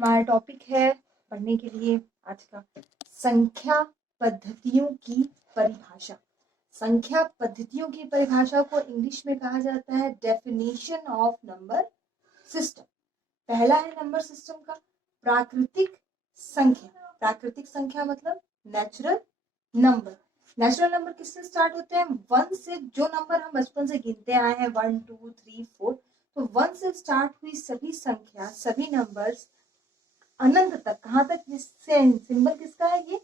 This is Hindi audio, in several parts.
हमारा टॉपिक है पढ़ने के लिए आज का संख्या पद्धतियों की परिभाषा। संख्या पद्धतियों की परिभाषा को इंग्लिश में कहा जाता है डेफिनेशन ऑफ नंबर सिस्टम। पहला है नंबर सिस्टम का प्राकृतिक संख्या। प्राकृतिक संख्या मतलब नेचुरल नंबर। नेचुरल नंबर किससे स्टार्ट होते हैं? 1 से। जो नंबर हम बचपन से गिनते आए हैं 1 2 3 4, तो 1 से स्टार्ट हुई सभी संख्या, सभी नंबर्स अनंत तक। कहाँ तक? जिससे सिंबल किसका है? ये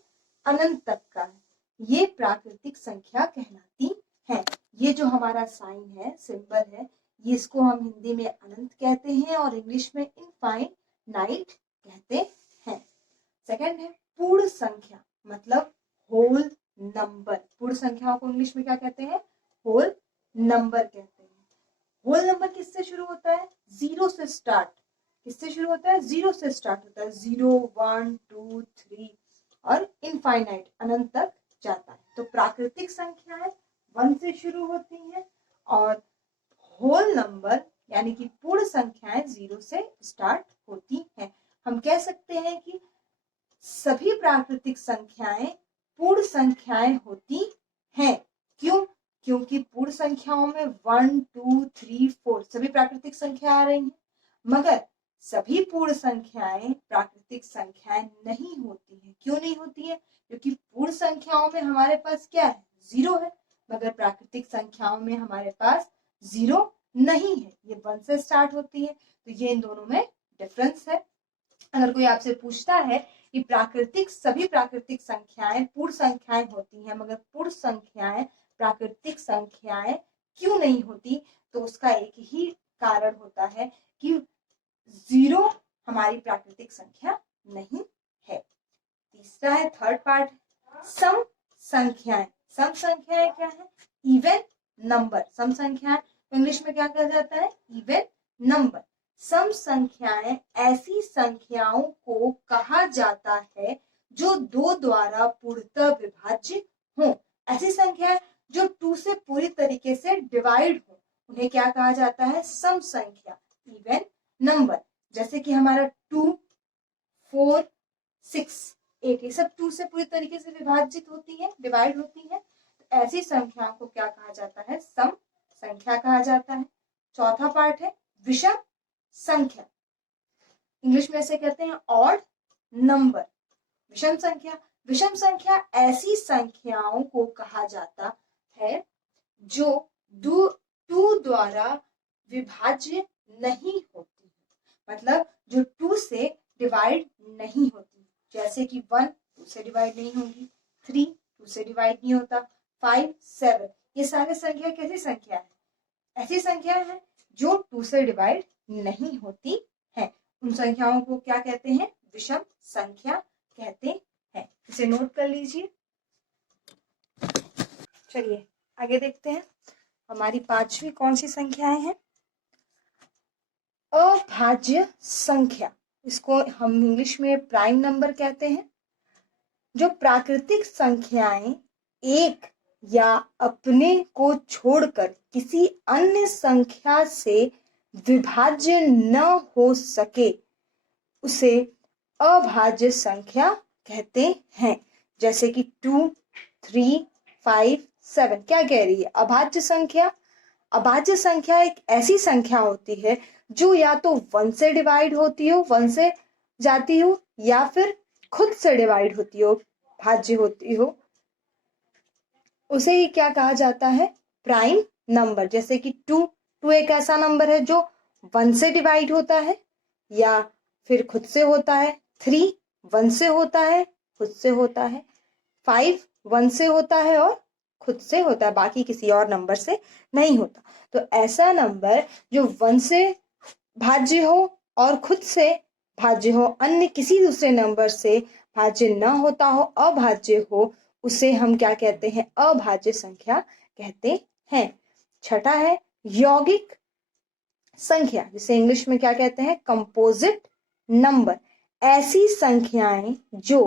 अनंत तक का है। ये प्राकृतिक संख्या कहलाती है। ये जो हमारा साइन है, सिंबल है, ये इसको हम हिंदी में अनंत कहते हैं और इंग्लिश में इनफाइनाइट कहते हैं। सेकंड है पूर्ण संख्या मतलब होल नंबर। पूर्ण संख्याओं को इंग्लिश में क्या कहते हैं? होल नंबर कहते हैं। होल नंबर किससे शुरू होता है? 0 से स्टार्ट। किससे शुरू होता है? 0 से स्टार्ट होता है। 0 1 2 3 और इनफाइनाइट अनंत तक जाता है। तो प्राकृतिक संख्याएं 1 से शुरू होती हैं और होल नंबर यानी कि पूर्ण संख्याएं 0 से स्टार्ट होती हैं। हम कह सकते हैं कि सभी प्राकृतिक संख्याएं पूर्ण संख्याएं होती हैं। क्यों? क्योंकि पूर्ण संख्याओं में 1 2 3 4 सभी प्राकृतिक संख्या आ रही हैं, मगर सभी पूर्ण संख्याएं प्राकृतिक संख्याएं नहीं होती हैं। क्यों नहीं होती है? क्योंकि पूर्ण संख्याओं में हमारे पास क्या है? 0 है, मगर प्राकृतिक संख्याओं में हमारे पास 0 नहीं है। ये 1 से स्टार्ट होती है। तो ये इन दोनों में डिफरेंस है। अगर कोई आपसे पूछता है कि सभी प्राकृतिक संख्याएं पूर्ण संख्याएं होती हैं, मगर पूर्ण संख्याएं प्राकृतिक संख्याएं क्यों नहीं होती, तो उसका एक ही कारण होता है कि 0 हमारी प्राकृतिक संख्या नहीं है। तीसरा है, थर्ड पार्ट, सम संख्याएं। सम संख्याएं क्या है? Even number. सम संख्याएं इंग्लिश में क्या कहा जाता है? Even number. सम संख्याएं ऐसी संख्याओं को कहा जाता है जो 2 द्वारा पूर्णतः विभाज्य हो। ऐसी संख्याएं जो 2 से पूरी तरीके से डिवाइड हो, उन्हें क्या कहा जाता है? सम संख्या, इवन नंबर। जैसे कि हमारा 2 4 6 8, ये सब 2 से पूरी तरीके से विभाजित होती है, डिवाइड होती है। तो ऐसी संख्याओं को क्या कहा जाता है? सम संख्या कहा जाता है। चौथा पार्ट है विषम संख्या। इंग्लिश में ऐसे कहते हैं ऑड नंबर। विषम संख्या। विषम संख्या ऐसी संख्याओं को कहा जाता है जो 2 द्वारा विभाज्य नहीं होती, मतलब जो 2 से डिवाइड नहीं होती। जैसे कि 1 2 से डिवाइड नहीं होगी, 3 2 से डिवाइड नहीं होता, 5 7, ये सारे संख्या कैसी संख्या है? ऐसी संख्या है जो 2 से डिवाइड नहीं होती है। उन संख्याओं को क्या कहते हैं? विषम संख्या कहते हैं। इसे नोट कर लीजिए। चलिए आगे देखते हैं। हमारी 5वीं कौन सी संख्याएं हैं? अभाज्य संख्या। इसको हम इंग्लिश में प्राइम नंबर कहते हैं। जो प्राकृतिक संख्याएं एक या अपने को छोड़कर किसी अन्य संख्या से विभाज्य न हो सके, उसे अभाज्य संख्या कहते हैं। जैसे कि 2 3 5 7 क्या कह रही है? अभाज्य संख्या। अभाज्य संख्या एक ऐसी संख्या होती है जो या तो 1 से डिवाइड होती हो, 1 से जाती हो, या फिर खुद से डिवाइड होती हो, भाज्य होती हो। उसे ही क्या कहा जाता है? Prime number. जैसे कि 2 एक ऐसा नंबर है जो 1 से डिवाइड होता है या फिर खुद से होता है। 3 1 से होता है, खुद से होता है। 5 1 से होता है और खुद से होता है, बाकी किसी और नंबर से नहीं होता। तो ऐसा नंबर जो 1 से भाज्य हो और खुद से भाज्य हो, अन्य किसी दूसरे नंबर से भाज्य न होता हो, अभाज्य हो, उसे हम क्या कहते हैं? अभाज्य संख्या कहते हैं। छठा है यौगिक संख्या, जिसे इंग्लिश में क्या कहते हैं? Composite number. ऐसी संख्याएं जो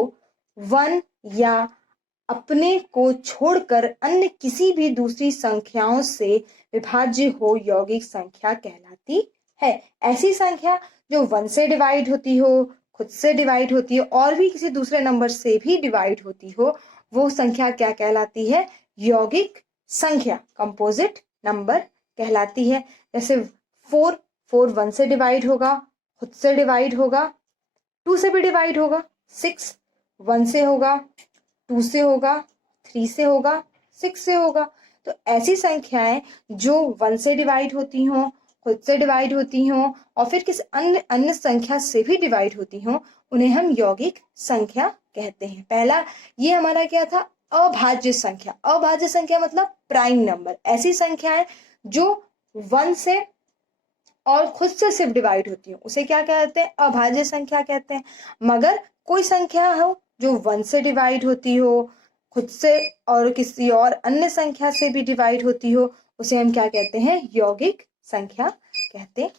1 या अपने को छोड़कर अन्य किसी भी दूसरी संख्याओं से विभाज्य हो, यौगिक संख्या कहलाती है। ऐसी संख्या जो 1 से डिवाइड होती हो, खुद से डिवाइड होती है और भी किसी दूसरे नंबर से भी डिवाइड होती हो, वो संख्या क्या कहलाती है? यौगिक संख्या, कंपोजिट नंबर कहलाती है। जैसे 4 1 से डिवाइड होगा, खुद से डिवाइड होगा, 2 से भी डिवाइड होगा, 6 1 से होगा, 2 से होगा, 3 से होगा, 6 से होगा। तो ऐसी संख्याएं जो 1 से डिवाइड होती हों, खुद से डिवाइड होती हों और फिर किसी अन्य अन्य संख्या से भी डिवाइड होती हों, उन्हें हम यौगिक संख्या कहते हैं। पहला ये हमारा क्या था? अभाज्य संख्या। अभाज्य संख्या मतलब प्राइम नंबर, ऐसी संख्याएं जो 1 से और खुद से सिर्फ डिवाइड होती हो उसे क्या कहते हैं? अभाज्य संख्या कहते हैं। मगर कोई संख्या हो जो 1 से डिवाइड होती हो, खुद से और किसी और अन्य संख्या से भी डिवाइड होती हो, उसे हम क्या कहते हैं? यौगिक संख्या कहते